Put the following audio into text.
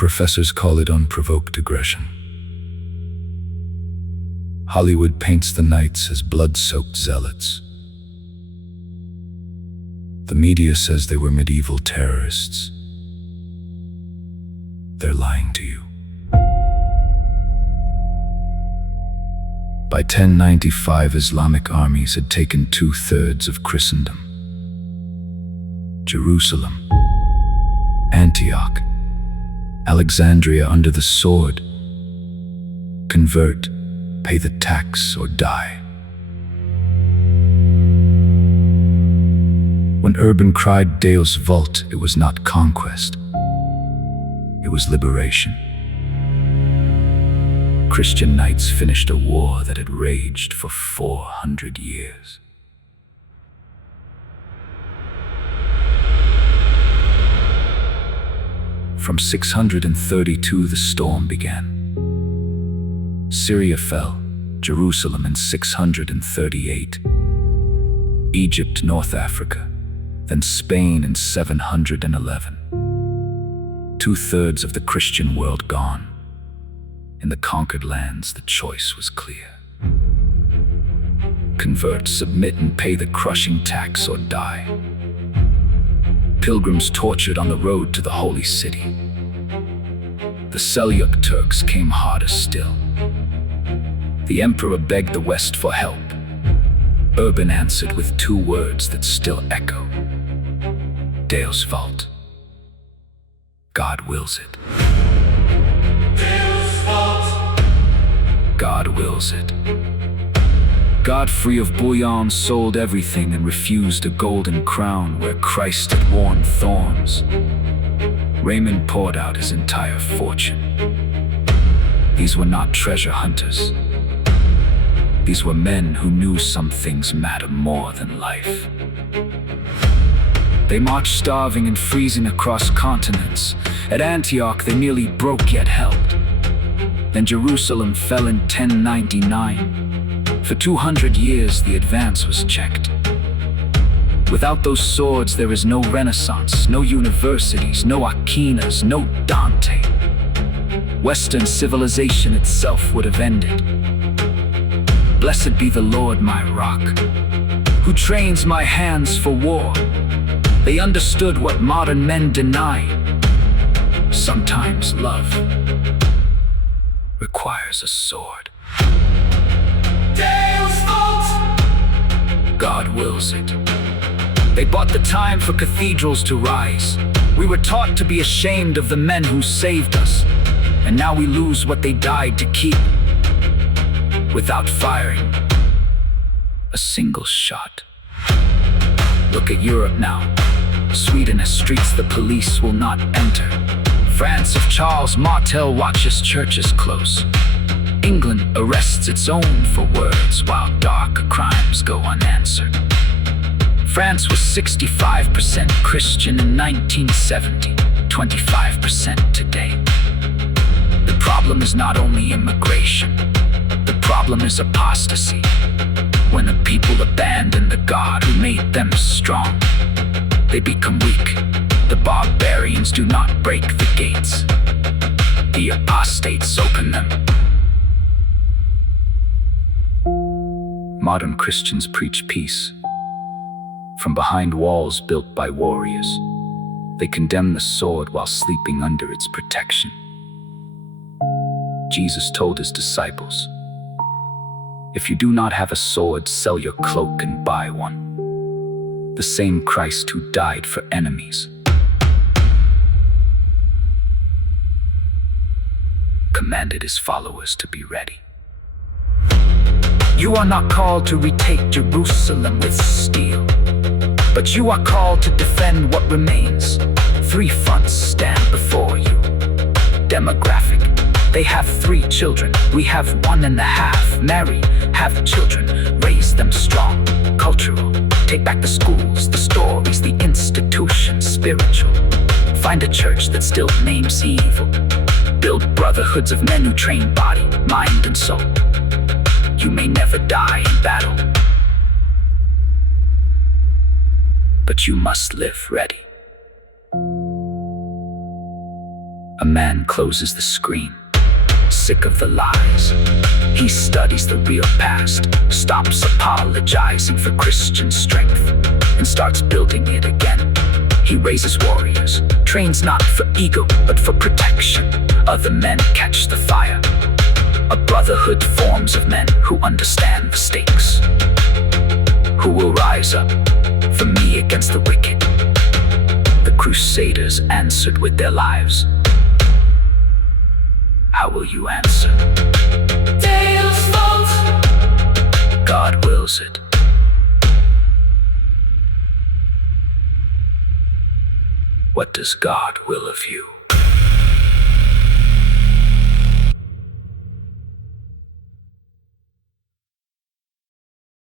professors call it unprovoked aggression. Hollywood paints the knights as blood-soaked zealots. The media says they were medieval terrorists. They're lying to you. By 1095, Islamic armies had taken 2/3 of Christendom. Jerusalem, Antioch, Alexandria under the sword. Convert, pay the tax, or die. When Urban cried Deus vult, it was not conquest. It was liberation. Christian knights finished a war that had raged for 400 years. From 632, the storm began. Syria fell, Jerusalem in 638, Egypt, North Africa, then Spain in 711. 2/3 of the Christian world gone. In the conquered lands, the choice was clear. Convert, submit, and pay the crushing tax, or die. Pilgrims tortured on the road to the holy city. The Seljuk Turks came harder still. The emperor begged the West for help. Urban answered with 2 words that still echo. Deus vult. God wills it. Deus vult. God wills it. God, free of bullion, sold everything and refused a golden crown where Christ had worn thorns. Raymond poured out his entire fortune. These were not treasure hunters. These were men who knew some things matter more than life. They marched starving and freezing across continents. At Antioch, they nearly broke yet held. Then Jerusalem fell in 1099. For 200 years, the advance was checked. Without those swords, there is no Renaissance, no universities, no Aquinas, no Dante. Western civilization itself would have ended. Blessed be the Lord, my rock, who trains my hands for war. They understood what modern men deny. Sometimes love requires a sword. Deus vult. God wills it. They bought the time for cathedrals to rise. We were taught to be ashamed of the men who saved us, and now we lose what they died to keep, without firing a single shot. Look at Europe now. Sweden has streets the police will not enter. France of Charles Martel watches churches close. England arrests its own for words while darker crimes go unanswered. France was 65% Christian in 1970, 25% today. The problem is not only immigration. The problem is apostasy. When the people abandon the God who made them strong, they become weak. The barbarians do not break the gates. The apostates open them. Modern Christians preach peace. From behind walls built by warriors, they condemn the sword while sleeping under its protection. Jesus told his disciples, "If you do not have a sword, sell your cloak and buy one." The same Christ who died for enemies commanded his followers to be ready. You are not called to retake Jerusalem with steel, but you are called to defend what remains. 3 fronts stand before you. Demographic. They have 3 children, we have 1.5. Marry, have children, raise them strong. Cultural. Take back the schools, the stories, the institutions. Spiritual. Find a church that still names evil. Build brotherhoods of men who train body, mind, and soul. You may never die in battle, but you must live ready. A man closes the screen, sick of the lies. He studies the real past, stops apologizing for Christian strength, and starts building it again. He raises warriors, trains not for ego, but for protection. Other men catch the fire. A brotherhood forms of men who understand the stakes, who will rise up for me against the wicked. The Crusaders answered with their lives. How will you answer? Tales fault. God wills it. What does God will of you?